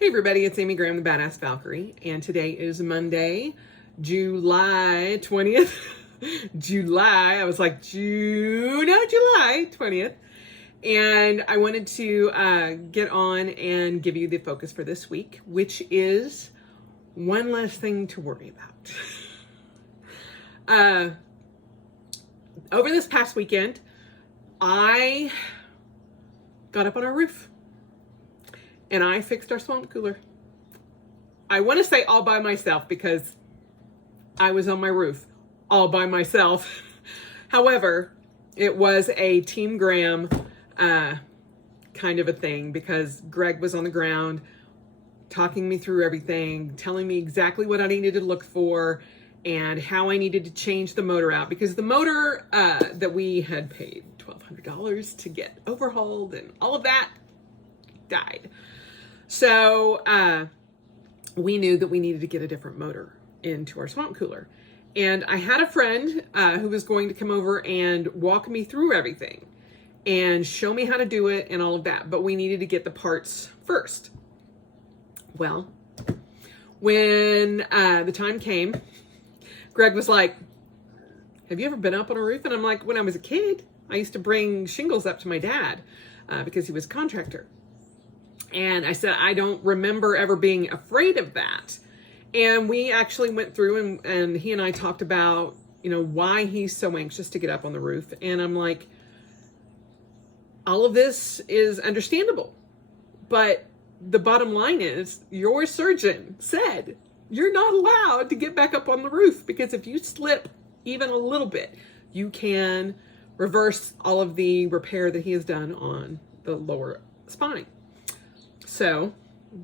Hey everybody, it's Amy Graham, the Badass Valkyrie, and today is Monday, July 20th. July 20th. And I wanted to get on and give you the focus for this week, which is one less thing to worry about. Over this past weekend, I got up on our roof. And I fixed our swamp cooler. I want to say all by myself because I was on my roof all by myself. However, it was a Team Graham kind of a thing because Greg was on the ground talking me through everything, telling me exactly what I needed to look for and how I needed to change the motor out because the motor that we had paid $1,200 to get overhauled and all of that died. So we knew that we needed to get a different motor into our swamp cooler. And I had a friend who was going to come over and walk me through everything and show me how to do it and all of that. But we needed to get the parts first. Well, when the time came, Greg was like, have you ever been up on a roof? And I'm like, when I was a kid, I used to bring shingles up to my dad because he was a contractor. And I said, I don't remember ever being afraid of that. And we actually went through and he and I talked about, why he's so anxious to get up on the roof. And I'm like, all of this is understandable. But the bottom line is your surgeon said you're not allowed to get back up on the roof because if you slip even a little bit, you can reverse all of the repair that he has done on the lower spine. So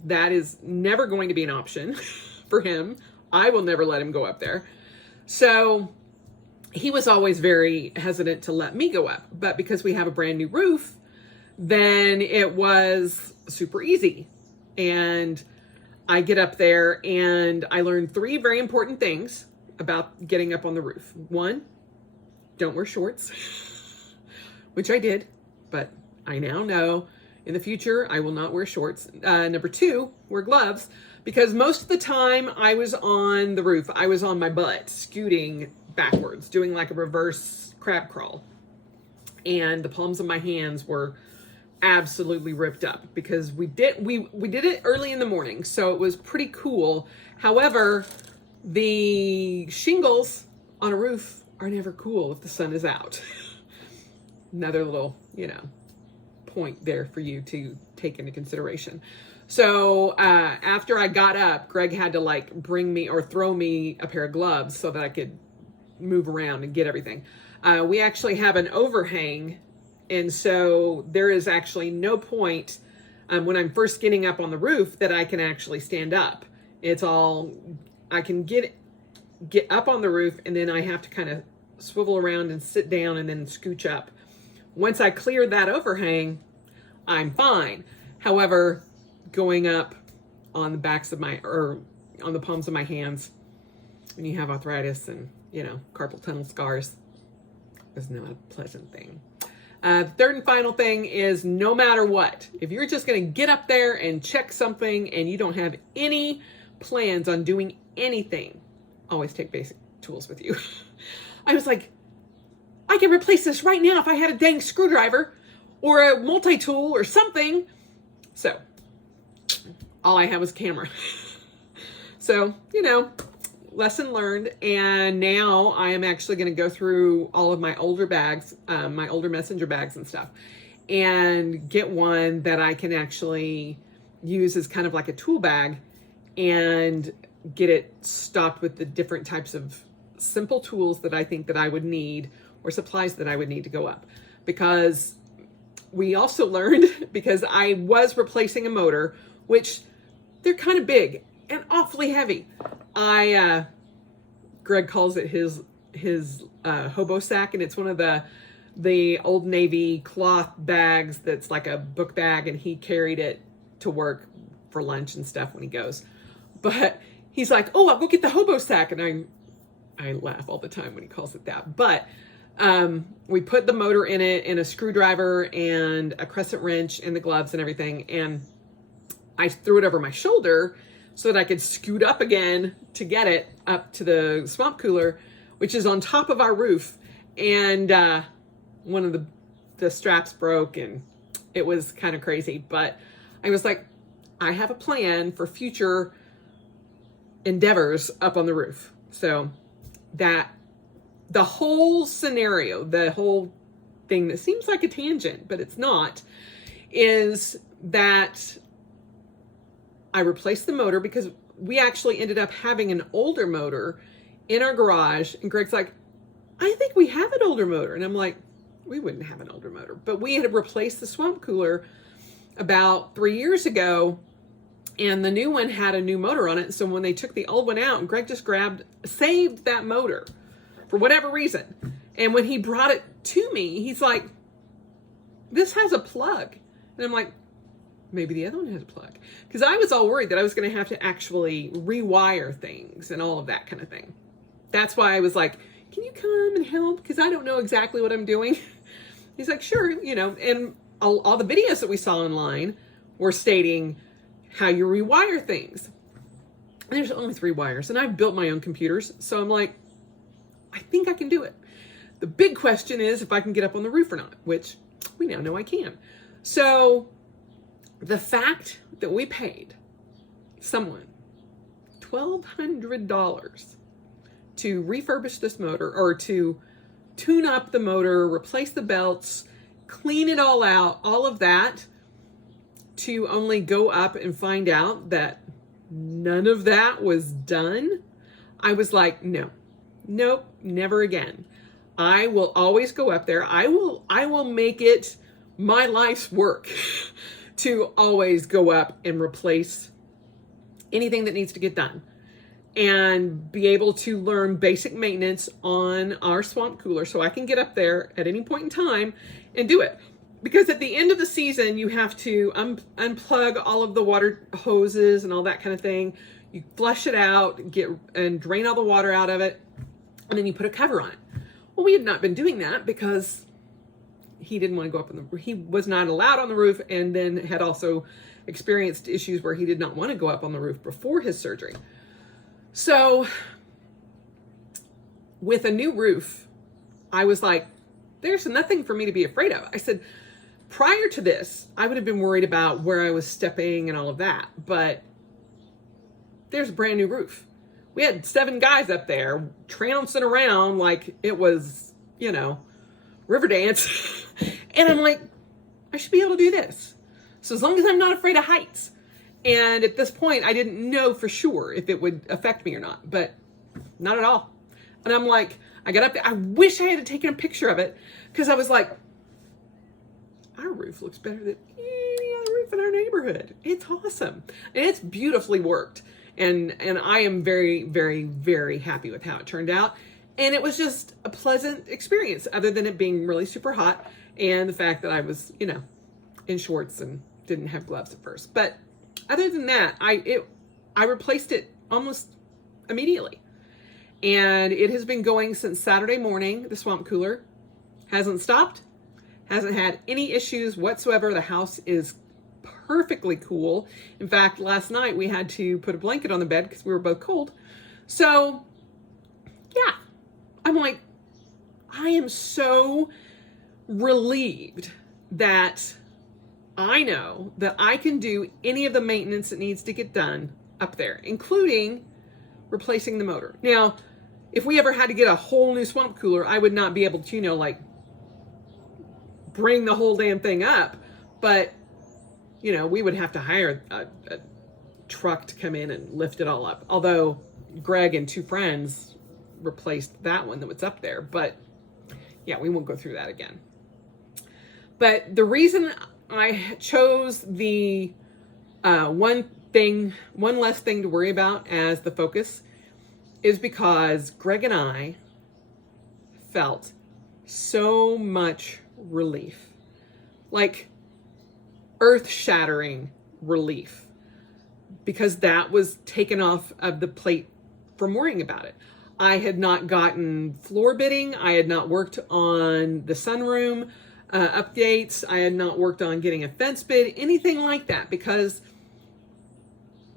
that is never going to be an option for him. I will never let him go up there. So he was always very hesitant to let me go up. But because we have a brand new roof, then it was super easy. And I get up there and I learned 3 very important things about getting up on the roof. 1, don't wear shorts, which I did, but I now know in the future, I will not wear shorts. Number 2, wear gloves, because most of the time I was on the roof, I was on my butt, scooting backwards, doing like a reverse crab crawl. And the palms of my hands were absolutely ripped up because we did it early in the morning, so it was pretty cool. However, the shingles on a roof are never cool if the sun is out. Another little, point there for you to take into consideration. So after I got up, Greg had to bring me or throw me a pair of gloves so that I could move around and get everything. We actually have an overhang, and so there is actually no point when I'm first getting up on the roof that I can actually stand up. It's all I can get up on the roof, and then I have to kind of swivel around and sit down and then scooch up. Once I clear that overhang, I'm fine. However, going up on the backs of on the palms of my hands, when you have arthritis and, carpal tunnel scars, is not a pleasant thing. The third and final thing is no matter what, if you're just going to get up there and check something and you don't have any plans on doing anything, always take basic tools with you. I was like, I can replace this right now if I had a dang screwdriver or a multi-tool or something. So all I had was a camera. So, lesson learned. And now I am actually going to go through all of my older bags, my older messenger bags and stuff, and get one that I can actually use as kind of like a tool bag and get it stocked with the different types of simple tools that I think that I would need or supplies that I would need to go up. Because we also learned, because I was replacing a motor, which they're kind of big and awfully heavy. Greg calls it his hobo sack, and it's one of the Old Navy cloth bags that's like a book bag, and he carried it to work for lunch and stuff when he goes. But he's like, oh, I'll go get the hobo sack. And I laugh all the time when he calls it that. But we put the motor in it and a screwdriver and a crescent wrench and the gloves and everything. And I threw it over my shoulder so that I could scoot up again to get it up to the swamp cooler, which is on top of our roof. And one of the straps broke, and it was kind of crazy. But I was like, I have a plan for future endeavors up on the roof. So that the whole scenario, the whole thing that seems like a tangent, but it's not, is that I replaced the motor because we actually ended up having an older motor in our garage. And Greg's like, I think we have an older motor. And I'm like, we wouldn't have an older motor. But we had replaced the swamp cooler about 3 years ago, and the new one had a new motor on it. So when they took the old one out, and Greg just saved that motor for whatever reason. And when he brought it to me, he's like, this has a plug. And I'm like, maybe the other one has a plug. Because I was all worried that I was going to have to actually rewire things and all of that kind of thing. That's why I was like, can you come and help? Because I don't know exactly what I'm doing. He's like, sure, and all the videos that we saw online were stating how you rewire things. And there's only 3 wires, and I've built my own computers. So I'm like, I think I can do it. The big question is if I can get up on the roof or not, which we now know I can. So the fact that we paid someone $1,200 to refurbish this motor, or to tune up the motor, replace the belts, clean it all out, all of that, to only go up and find out that none of that was done, I was like, nope, never again. I will always go up there. I will make it my life's work to always go up and replace anything that needs to get done, and be able to learn basic maintenance on our swamp cooler so I can get up there at any point in time and do it. Because at the end of the season, you have to unplug all of the water hoses and all that kind of thing. You flush it out, and drain all the water out of it, and then you put a cover on it. Well, we had not been doing that because he didn't want to go up on the roof. He was not allowed on the roof, and then had also experienced issues where he did not want to go up on the roof before his surgery. So with a new roof, I was like, there's nothing for me to be afraid of. I said, prior to this, I would have been worried about where I was stepping and all of that, but there's a brand new roof. We had 7 guys up there trouncing around like it was, Riverdance. And I'm like, I should be able to do this. So as long as I'm not afraid of heights. And at this point, I didn't know for sure if it would affect me or not, but not at all. And I'm like, I got up there. I wish I had taken a picture of it, because I was like, our roof looks better than any other roof in our neighborhood. It's awesome. And it's beautifully worked. And I am very, very, very happy with how it turned out. And it was just a pleasant experience, other than it being really super hot and the fact that I was, in shorts and didn't have gloves at first. But other than that, I replaced it almost immediately. And it has been going since Saturday morning. The swamp cooler hasn't stopped, hasn't had any issues whatsoever. The house is perfectly cool. In fact, last night we had to put a blanket on the bed because we were both cold. So yeah, I'm like, I am so relieved that I know that I can do any of the maintenance that needs to get done up there, including replacing the motor. Now, if we ever had to get a whole new swamp cooler, I would not be able to, bring the whole damn thing up. But, we would have to hire a truck to come in and lift it all up. Although Greg and 2 friends replaced that one that was up there. But yeah, we won't go through that again. But the reason I chose the one less thing to worry about as the focus is because Greg and I felt so much relief, like earth-shattering relief, because that was taken off of the plate from worrying about it. I had not gotten floor bidding. I had not worked on the sunroom updates. I had not worked on getting a fence bid, anything like that, because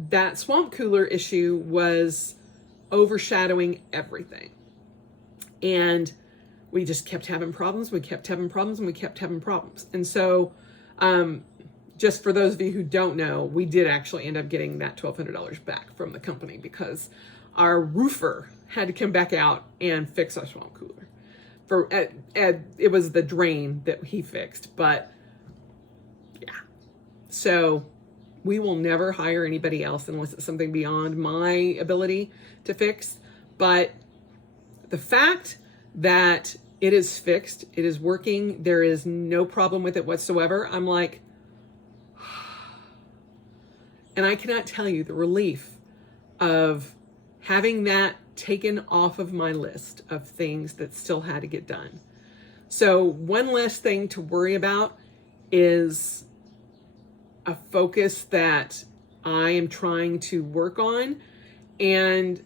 that swamp cooler issue was overshadowing everything. And we just kept having problems. We kept having problems and we kept having problems. And so, just for those of you who don't know, we did actually end up getting that $1,200 back from the company because our roofer had to come back out and fix our swamp cooler. It was the drain that he fixed, but yeah. So we will never hire anybody else unless it's something beyond my ability to fix. But the fact that it is fixed, it is working, there is no problem with it whatsoever, I'm like, and I cannot tell you the relief of having that taken off of my list of things that still had to get done. So one less thing to worry about is a focus that I am trying to work on. And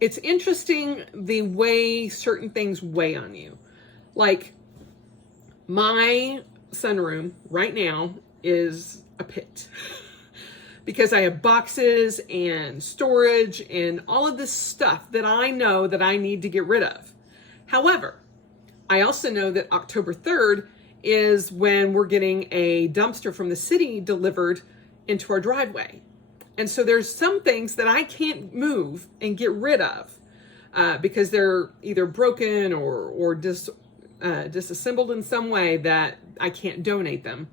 it's interesting the way certain things weigh on you. Like my sunroom right now is a pit. Because I have boxes and storage and all of this stuff that I know that I need to get rid of. However, I also know that October 3rd is when we're getting a dumpster from the city delivered into our driveway. And so there's some things that I can't move and get rid of because they're either broken or disassembled in some way that I can't donate them.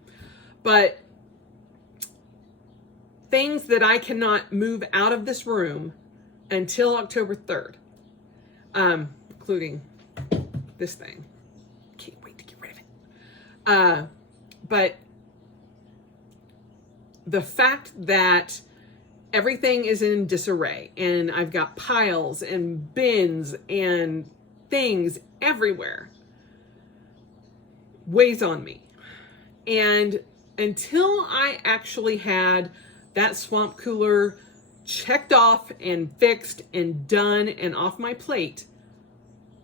But things that I cannot move out of this room until October 3rd, including this thing. Can't wait to get rid of it. But the fact that everything is in disarray and I've got piles and bins and things everywhere weighs on me. And until I actually had that swamp cooler checked off and fixed and done and off my plate,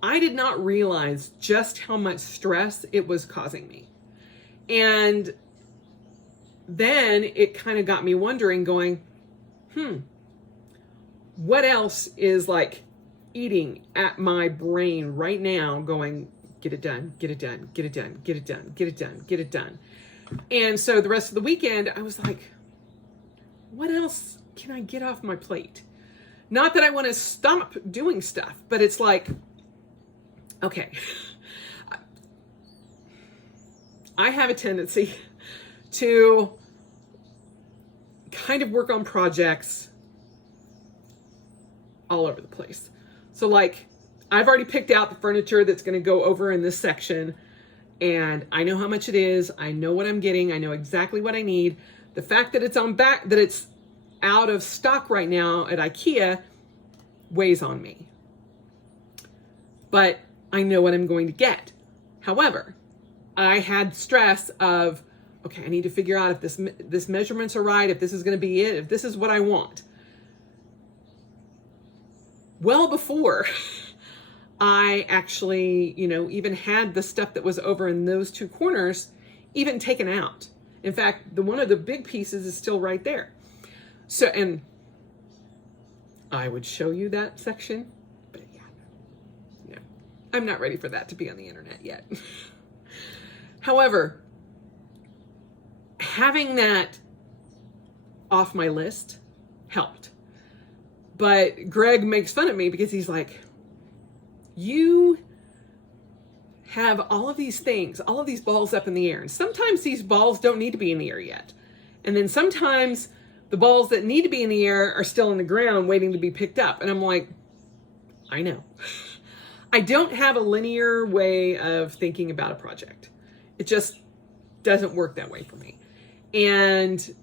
I did not realize just how much stress it was causing me. And then it kind of got me wondering, going, what else is like eating at my brain right now going, get it done, get it done, get it done, get it done, get it done, get it done. And so the rest of the weekend, I was like, what else can I get off my plate? Not that I want to stop doing stuff, but it's like, okay, I have a tendency to kind of work on projects all over the place. So like, I've already picked out the furniture that's going to go over in this section, and I know how much it is. I know what I'm getting. I know exactly what I need. The fact that it's out of stock right now at IKEA weighs on me. But I know what I'm going to get. However, I had stress of, okay, I need to figure out if this measurements are right, if this is going to be it, if this is what I want. Well before I actually, even had the stuff that was over in those two corners even taken out. In fact, one of the big pieces is still right there. So, and I would show you that section, but yeah, I'm not ready for that to be on the internet yet. However, having that off my list helped. But Greg makes fun of me because he's like, you have all of these things, all of these balls up in the air. And sometimes these balls don't need to be in the air yet. And then sometimes the balls that need to be in the air are still in the ground waiting to be picked up. And I'm like, I know. I don't have a linear way of thinking about a project. It just doesn't work that way for me. And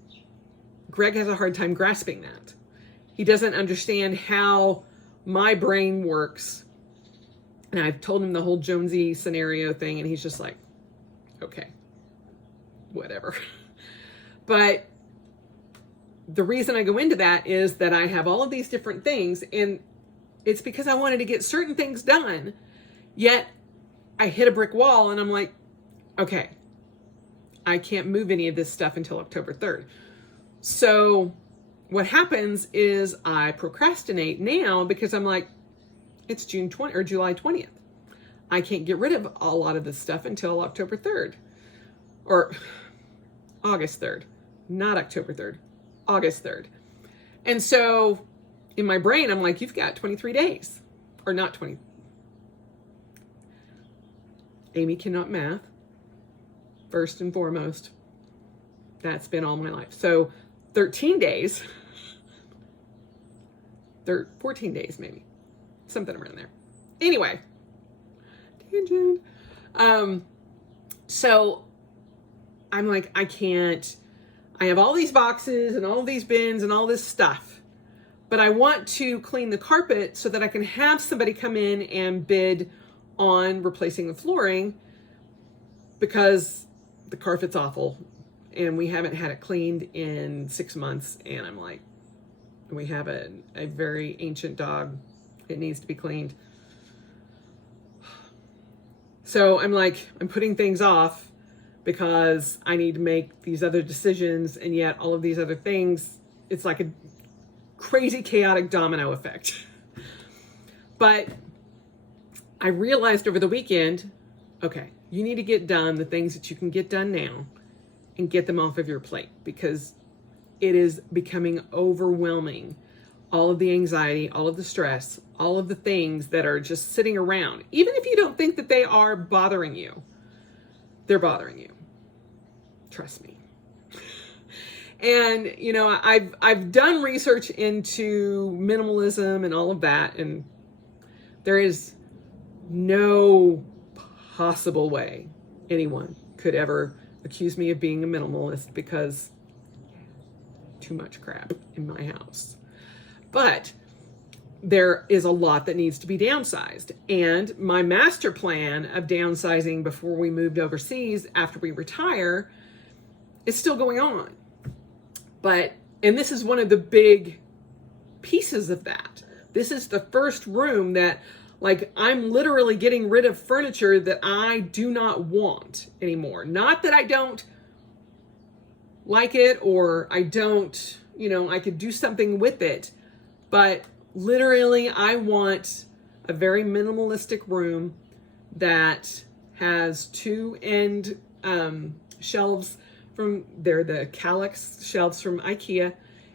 Greg has a hard time grasping that. He doesn't understand how my brain works. And I've told him the whole Jonesy scenario thing, and he's just like, okay, whatever. But the reason I go into that is that I have all of these different things, and it's because I wanted to get certain things done, yet I hit a brick wall, and I'm like, okay, I can't move any of this stuff until October 3rd. So what happens is I procrastinate now because I'm like, it's June 20 or July 20th. I can't get rid of a lot of this stuff until October 3rd or August 3rd, not October 3rd, August 3rd. And so in my brain, I'm like, you've got 23 days or not 20. Amy cannot math, first and foremost. That's been all my life. So 13 days, 14 days maybe, something around there. Anyway, tangent. So I'm like, I can't, I have all these boxes and all these bins and all this stuff, but I want to clean the carpet so that I can have somebody come in and bid on replacing the flooring because the carpet's awful and we haven't had it cleaned in 6 months. And I'm like, we have a very ancient dog. It needs to be cleaned. So I'm like, I'm putting things off because I need to make these other decisions. And yet all of these other things, it's like a crazy chaotic domino effect. But I realized over the weekend, okay, you need to get done the things that you can get done now and get them off of your plate because it is becoming overwhelming. All of the anxiety, all of the stress, all of the things that are just sitting around, even if you don't think that they are bothering you, they're bothering you. Trust me. And, you know, I've done research into minimalism and all of that, and there is no possible way anyone could ever accuse me of being a minimalist because too much crap in my house. But there is a lot that needs to be downsized. And my master plan of downsizing before we moved overseas after we retire is still going on. And this is one of the big pieces of that. This is the first room that, like, I'm literally getting rid of furniture that I do not want anymore. Not that I don't like it or I don't, you know, I could do something with it. But literally, I want a very minimalistic room that has two end shelves from, they're the Kallax shelves from IKEA,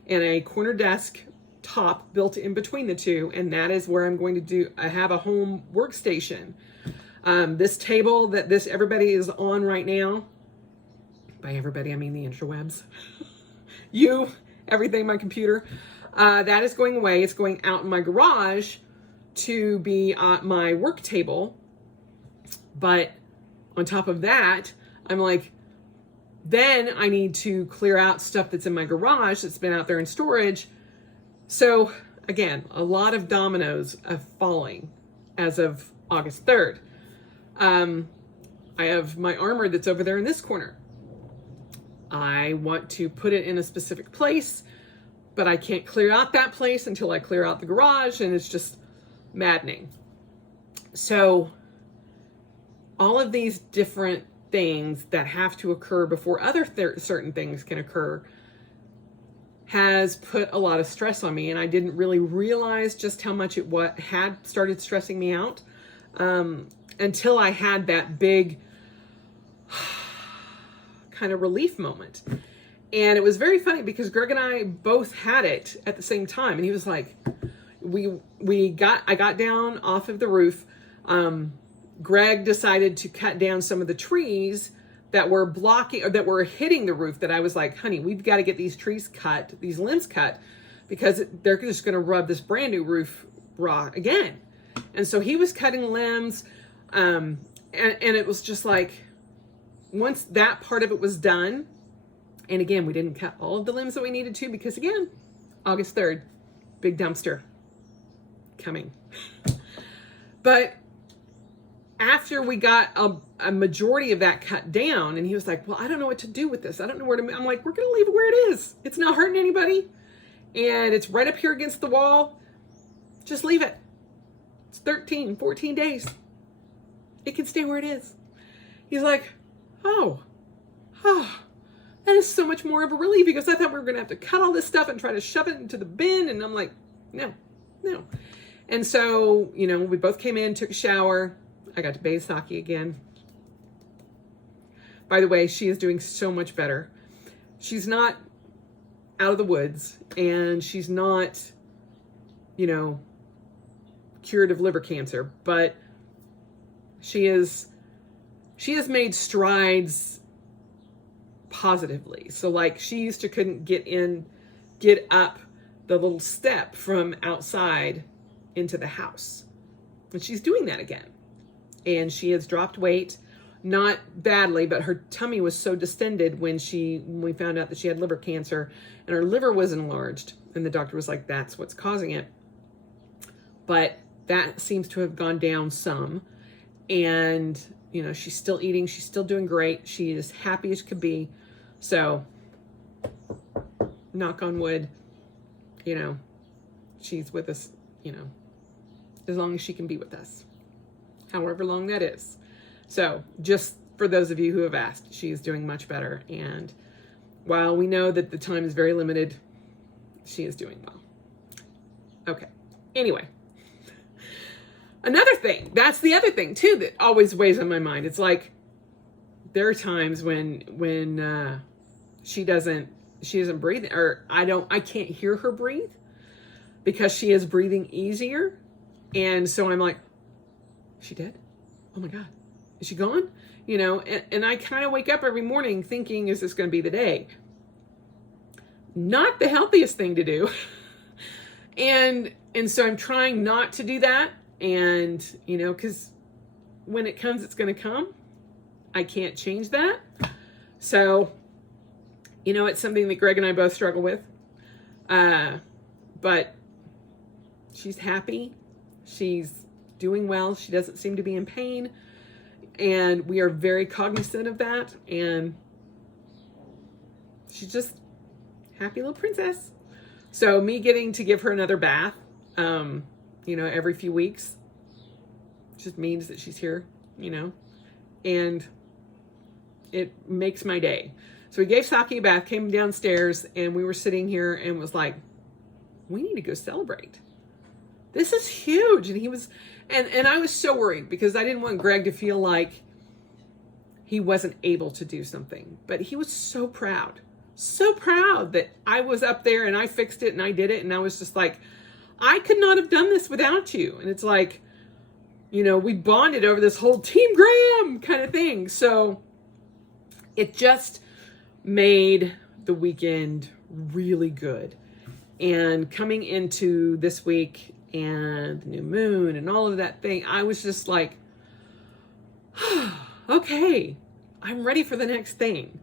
and a corner desk top built in between the two. And that is where I'm going to I have a home workstation. This table that everybody is on right now, by everybody, I mean the interwebs, everything, my computer, that is going away. It's going out in my garage to be my work table. But on top of that, I'm like, then I need to clear out stuff that's in my garage that's been out there in storage. So again, a lot of dominoes are falling as of August 3rd. I have my armor that's over there in this corner. I want to put it in a specific place, but I can't clear out that place until I clear out the garage, and it's just maddening. So all of these different things that have to occur before other certain things can occur has put a lot of stress on me, and I didn't really realize just how much it had started stressing me out until I had that big kind of relief moment. And it was very funny because Greg and I both had it at the same time, and he was like, I got down off of the roof. Greg decided to cut down some of the trees that were blocking or that were hitting the roof, that I was like, honey, we've got to get these trees cut, these limbs cut, because they're just going to rub this brand new roof raw again. And so he was cutting limbs. And it was just like, once that part of it was done, and again, we didn't cut all of the limbs that we needed to, because again, August 3rd, big dumpster coming. But after we got a majority of that cut down, and he was like, well, I don't know what to do with this. I don't know where to, I'm like, we're going to leave it where it is. It's not hurting anybody. And it's right up here against the wall. Just leave it. It's 14 days. It can stay where it is. He's like, oh, that is so much more of a relief, because I thought we were going to have to cut all this stuff and try to shove it into the bin. And I'm like, no. And so, we both came in, took a shower. I got to Baisakhi again. By the way, she is doing so much better. She's not out of the woods, and she's not, cured of liver cancer, but she has made strides positively. So like, she couldn't get up the little step from outside into the house. And she's doing that again. And she has dropped weight, not badly, but her tummy was so distended when we found out that she had liver cancer, and her liver was enlarged. And the doctor was like, that's what's causing it. But that seems to have gone down some. And, she's still eating. She's still doing great. She is happy as could be. So, knock on wood, she's with us, as long as she can be with us, however long that is. So, just for those of you who have asked, she is doing much better. And while we know that the time is very limited, she is doing well. Okay. Anyway. Another thing, that's the other thing too that always weighs on my mind. It's like, there are times when she doesn't breathe, or I can't hear her breathe because she is breathing easier. And so I'm like, is she dead? Oh my God, is she gone? And I kind of wake up every morning thinking, is this going to be the day? Not the healthiest thing to do. and so I'm trying not to do that. And, because when it comes, it's going to come. I can't change that. So, it's something that Greg and I both struggle with. But she's happy. She's doing well. She doesn't seem to be in pain. And we are very cognizant of that. And she's just happy little princess. So me getting to give her another bath, every few weeks, just means that she's here, and it makes my day. So we gave Saki a bath, came downstairs, and we were sitting here and was like, we need to go celebrate. This is huge. And he was, and I was so worried because I didn't want Greg to feel like he wasn't able to do something, but he was so proud that I was up there and I fixed it and I did it. And I was just like, I could not have done this without you. And it's like, we bonded over this whole Team Graham kind of thing. So it just made the weekend really good. And coming into this week and the new moon and all of that thing, I was just like, okay, I'm ready for the next thing.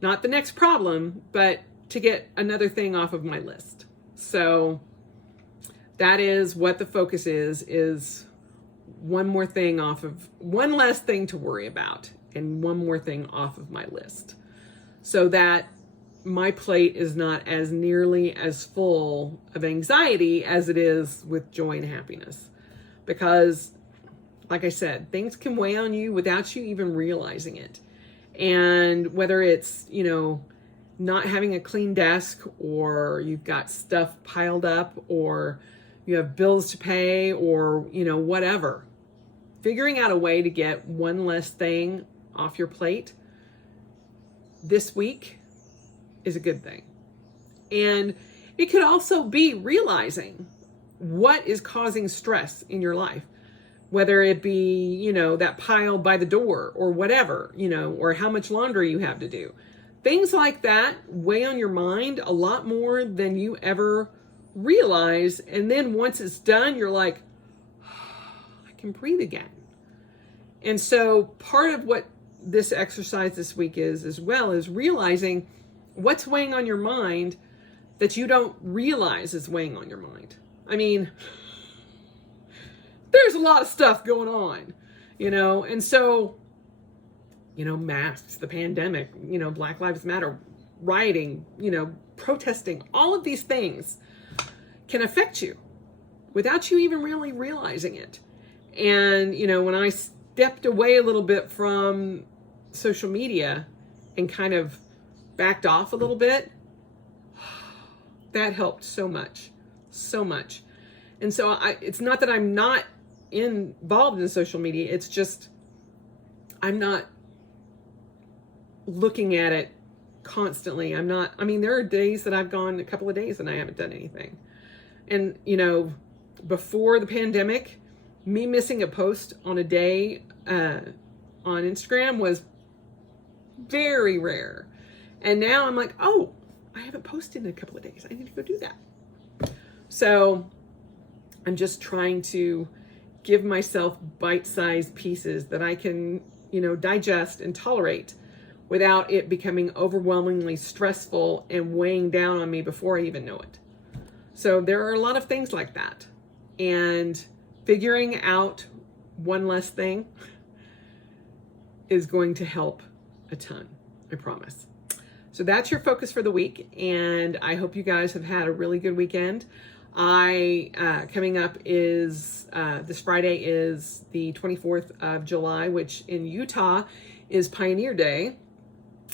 Not the next problem, but to get another thing off of my list. So that is what the focus is one less thing to worry about and one more thing off of my list, so that my plate is not as nearly as full of anxiety as it is with joy and happiness. Because, like I said, things can weigh on you without you even realizing it. And whether it's, not having a clean desk, or you've got stuff piled up, or you have bills to pay, or, whatever. Figuring out a way to get one less thing off your plate this week is a good thing. And it could also be realizing what is causing stress in your life, whether it be, that pile by the door or whatever, or how much laundry you have to do. Things like that weigh on your mind a lot more than you ever realize. And then once it's done, you're like, I can breathe again. And so part of what this exercise this week is, as well, is realizing what's weighing on your mind that you don't realize is weighing on your mind. I mean, there's a lot of stuff going on, and so, masks, the pandemic, Black Lives Matter, rioting, protesting, all of these things can affect you without you even really realizing it. And, when I stepped away a little bit from social media and kind of backed off a little bit, that helped so much, so much. And so it's not that I'm not involved in social media. It's just, I'm not looking at it constantly. There are days that I've gone a couple of days and I haven't done anything. And, before the pandemic, me missing a post on a day on Instagram was very rare. And now I'm like, oh, I haven't posted in a couple of days. I need to go do that. So I'm just trying to give myself bite-sized pieces that I can, digest and tolerate without it becoming overwhelmingly stressful and weighing down on me before I even know it. So there are a lot of things like that. And figuring out one less thing is going to help a ton, I promise. So that's your focus for the week, and I hope you guys have had a really good weekend. Coming up is, this Friday is the 24th of July, which in Utah is Pioneer Day.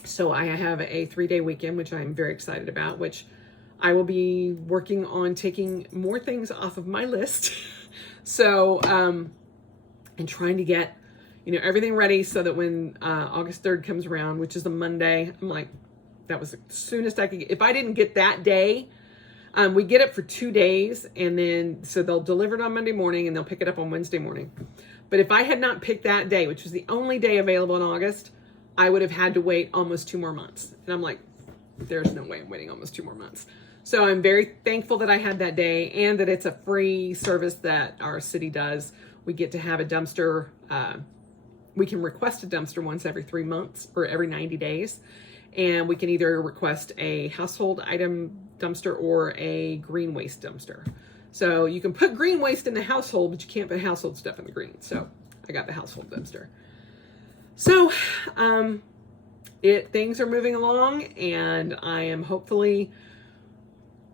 So I have a 3-day weekend, which I'm very excited about, which I will be working on taking more things off of my list. So, and trying to get, everything ready so that when August 3rd comes around, which is a Monday, I'm like, that was the soonest I could get. If I didn't get that day, we get it for 2 days, and then, so they'll deliver it on Monday morning and they'll pick it up on Wednesday morning. But if I had not picked that day, which was the only day available in August, I would have had to wait almost 2 more months. And I'm like, there's no way I'm waiting almost 2 more months. So I'm very thankful that I had that day and that it's a free service that our city does. We get to have a dumpster. We can request a dumpster once every 3 months or every 90 days. And we can either request a household item dumpster or a green waste dumpster. So you can put green waste in the household, but you can't put household stuff in the green. So I got the household dumpster. So things are moving along, and I am hopefully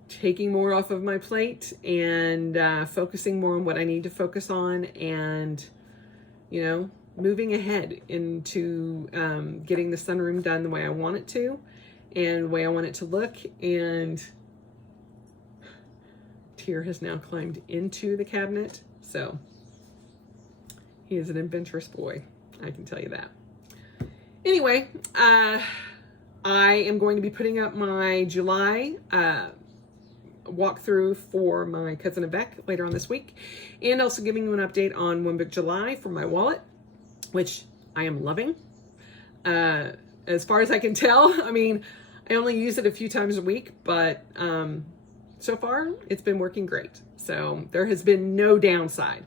taking more off of my plate and focusing more on what I need to focus on, and, moving ahead into getting the sunroom done the way I want it to and the way I want it to look. And Tyr has now climbed into the cabinet, so he is an adventurous boy, I can tell you that. Anyway, I am going to be putting up my July walkthrough for my Cousin of Beck later on this week, and also giving you an update on One Book July for my wallet, which I am loving. As far as I can tell, I only use it a few times a week, but so far it's been working great. So there has been no downside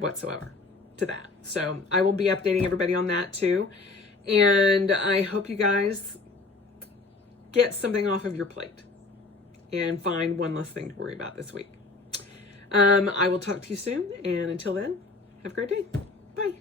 whatsoever to that. So I will be updating everybody on that too. And I hope you guys get something off of your plate and find one less thing to worry about this week. I will talk to you soon. And until then, have a great day. Bye.